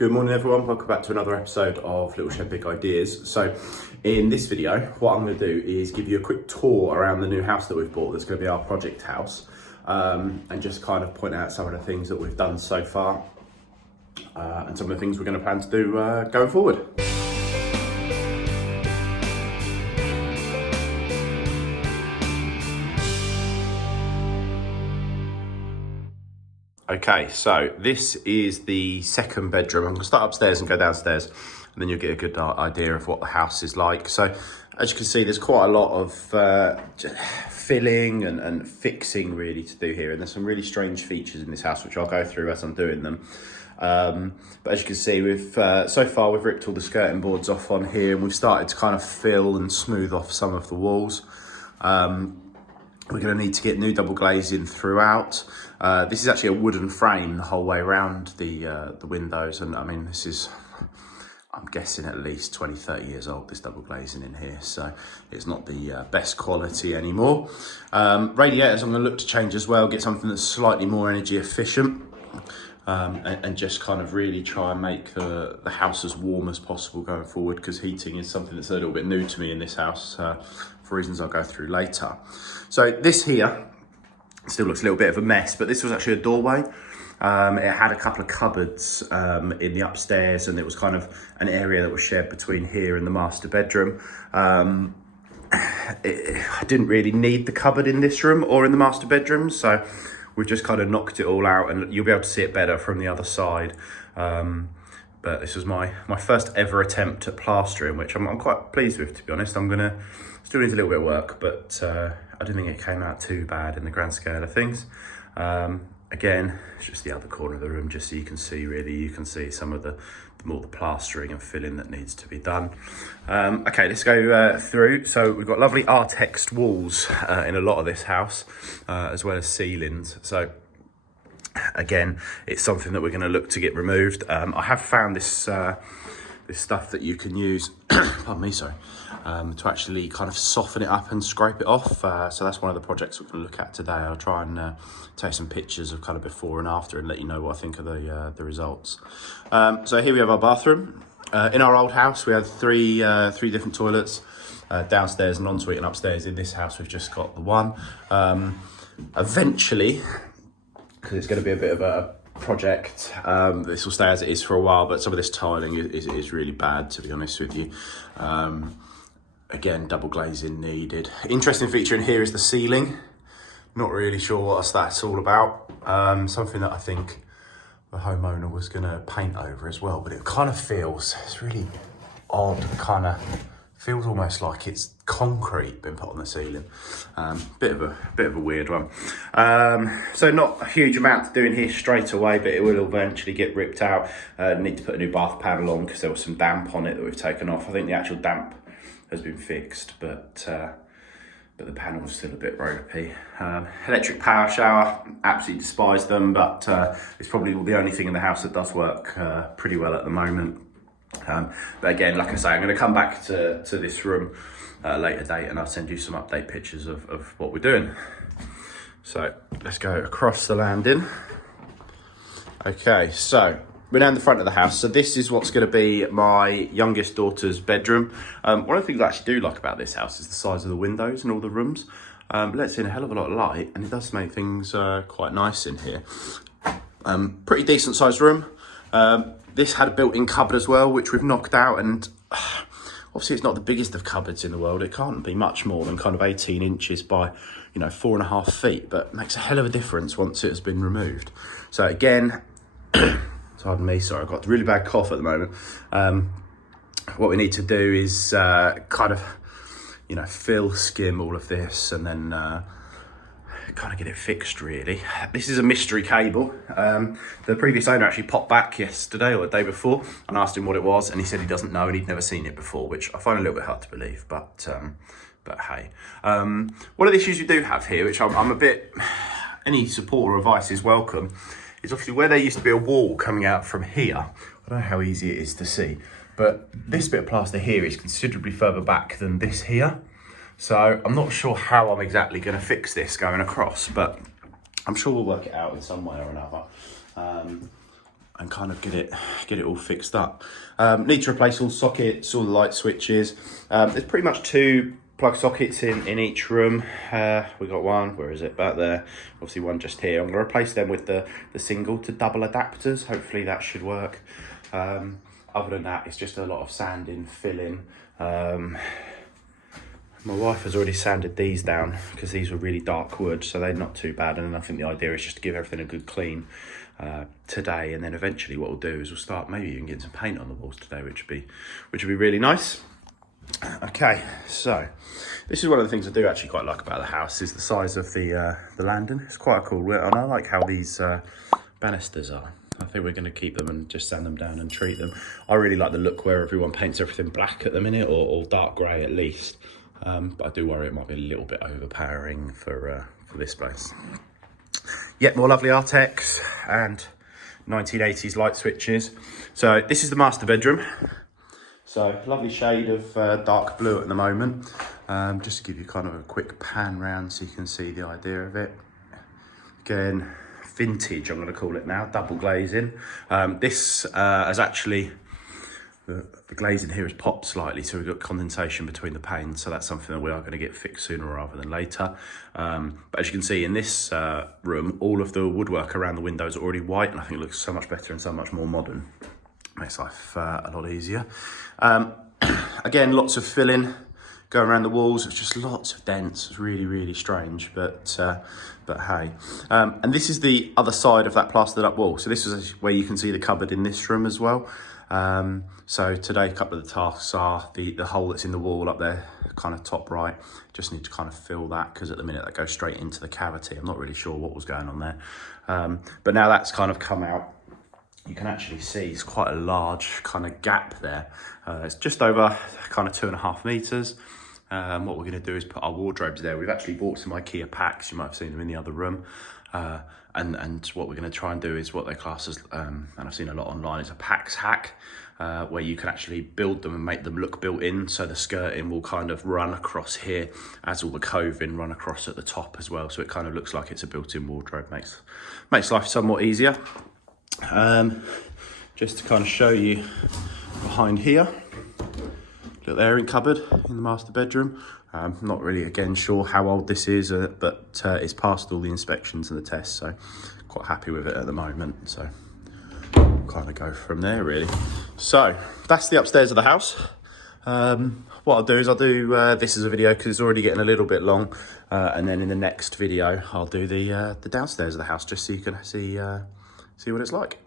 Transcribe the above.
Good morning everyone, welcome back to another episode of Little Shed Big Ideas. So in this video, what I'm going to do is give you a quick tour around the new house that we've bought that's going to be our project house, and just kind of point out some of the things that we've done so far and some of the things we're going to plan to do going forward. Okay, so this is the second bedroom. I'm going to start upstairs and go downstairs, and then you'll get a good idea of what the house is like. So as you can see, there's quite a lot of filling and fixing really to do here, and there's some really strange features in this house which I'll go through as I'm doing them. But as you can see, we've so far we've ripped all the skirting boards off on here, and we've started to kind of fill and smooth off some of the walls. We're going to need to get new double glazing throughout. This is actually a wooden frame the whole way around the windows, and I mean this is, I'm guessing, at least 20-30 years old, this double glazing in here, so it's not the best quality anymore. Radiators I'm going to look to change as well, get something that's slightly more energy efficient, and just kind of really try and make the house as warm as possible going forward, because heating is something that's a little bit new to me in this house for reasons I'll go through later. So this here still looks a little bit of a mess, but this was actually a doorway. It had a couple of cupboards in the upstairs, and it was kind of an area that was shared between here and the master bedroom. I didn't really need the cupboard in this room or in the master bedroom, so we've just kind of knocked it all out, and you'll be able to see it better from the other side. But this was my first ever attempt at plastering, which I'm quite pleased with, to be honest. Still needs a little bit of work, but I don't think it came out too bad in the grand scale of things. Again, it's just the other corner of the room, just so you can see, really, you can see some of the more the plastering and filling that needs to be done. Okay, let's go through. So we've got lovely Artexed walls in a lot of this house, as well as ceilings. So again, it's something that we're going to look to get removed. I have found this this stuff that you can use, pardon me, sorry, to actually kind of soften it up and scrape it off. So that's one of the projects we're going to look at today. I'll try and take some pictures of kind of before and after and let you know what I think of the results. So here we have our bathroom. In our old house, we had three different toilets, downstairs, an ensuite, and upstairs. In this house, we've just got the one. Eventually, because it's going to be a bit of a project, this will stay as it is for a while, but some of this tiling is really bad, to be honest with you. Again, double glazing needed. Interesting feature in here is the ceiling. Not really sure what that's all about. Something that I think the homeowner was going to paint over as well, but it kind of feels, it's really odd, kind of feels almost like it's concrete been put on the ceiling. Bit of a weird one. So not a huge amount to do in here straight away, but it will eventually get ripped out. Need to put a new bath panel on because there was some damp on it that we've taken off. I think the actual damp has been fixed, but the panel is still a bit ropey. Electric power shower, absolutely despise them, but it's probably the only thing in the house that does work pretty well at the moment. But again, like I say, I'm going to come back to this room at a later date, and I'll send you some update pictures of what we're doing. So let's go across the landing. Okay, so we're down the front of the house. So this is what's going to be my youngest daughter's bedroom. One of the things I actually do like about this house is the size of the windows in all the rooms. Lets in a hell of a lot of light, and it does make things quite nice in here. Pretty decent sized room. This had a built-in cupboard as well, which we've knocked out, and obviously it's not the biggest of cupboards in the world. It can't be much more than kind of 18 inches by, 4.5 feet, but makes a hell of a difference once it has been removed. So again, pardon me, sorry, I've got a really bad cough at the moment. What we need to do is kind of, skim all of this, and then kind of get it fixed, really. This is a mystery cable. The previous owner actually popped back yesterday or the day before and asked him what it was, and he said he doesn't know and he'd never seen it before, which I find a little bit hard to believe, but hey. One of the issues we do have here, which I'm a bit, any support or advice is welcome, is obviously where there used to be a wall coming out from here. I don't know how easy it is to see, but this bit of plaster here is considerably further back than this here. So I'm not sure how I'm exactly going to fix this going across, but I'm sure we'll work it out in some way or another. and kind of get it all fixed up. Need to replace all sockets, all the light switches. There's pretty much 2 plug sockets in each room. We got one, where is it? Back there. Obviously one just here. I'm gonna replace them with the single to double adapters. Hopefully that should work. Other than that, it's just a lot of sanding, filling. My wife has already sanded these down because these were really dark wood, so they're not too bad. And then I think the idea is just to give everything a good clean today, and then eventually what we'll do is we'll start maybe even getting some paint on the walls today, which would be really nice. Okay, so this is one of the things I do actually quite like about the house is the size of the landing. It's quite a cool, and I like how these banisters are. I think we're going to keep them and just sand them down and treat them. I really like the look where everyone paints everything black at the minute, or dark grey at least. But I do worry it might be a little bit overpowering for this place. Yet more lovely Artex and 1980s light switches. So this is the master bedroom. So lovely shade of dark blue at the moment. Just to give you kind of a quick pan round so you can see the idea of it. Again, vintage I'm going to call it now, double glazing. This has actually, the glazing here has popped slightly, so we've got condensation between the panes, so that's something that we are going to get fixed sooner rather than later. But as you can see in this room, all of the woodwork around the windows are already white, and I think it looks so much better and so much more modern. Makes life a lot easier. Again, lots of filling going around the walls. It's just lots of dents. It's really, really strange, but hey. And this is the other side of that plastered up wall. So this is where you can see the cupboard in this room as well. So today, a couple of the tasks are the hole that's in the wall up there, kind of top right. Just need to kind of fill that because at the minute that goes straight into the cavity. I'm not really sure what was going on there. But now that's kind of come out, you can actually see it's quite a large kind of gap there. It's just over kind of 2.5 meters. What we're going to do is put our wardrobes there. We've actually bought some IKEA packs. You might have seen them in the other room. And what we're going to try and do is what they class as, and I've seen a lot online, it's a packs hack, where you can actually build them and make them look built in. So the skirting will kind of run across here as all the coving run across at the top as well. So it kind of looks like it's a built-in wardrobe. Makes life somewhat easier. Just to kind of show you behind here, little airing cupboard in the master bedroom. Not really, again, sure how old this is, but it's passed all the inspections and the tests, so quite happy with it at the moment. So kind of go from there, really. So that's the upstairs of the house. What I'll do is I'll do this as a video because it's already getting a little bit long, and then in the next video I'll do the downstairs of the house just so you can see what it's like.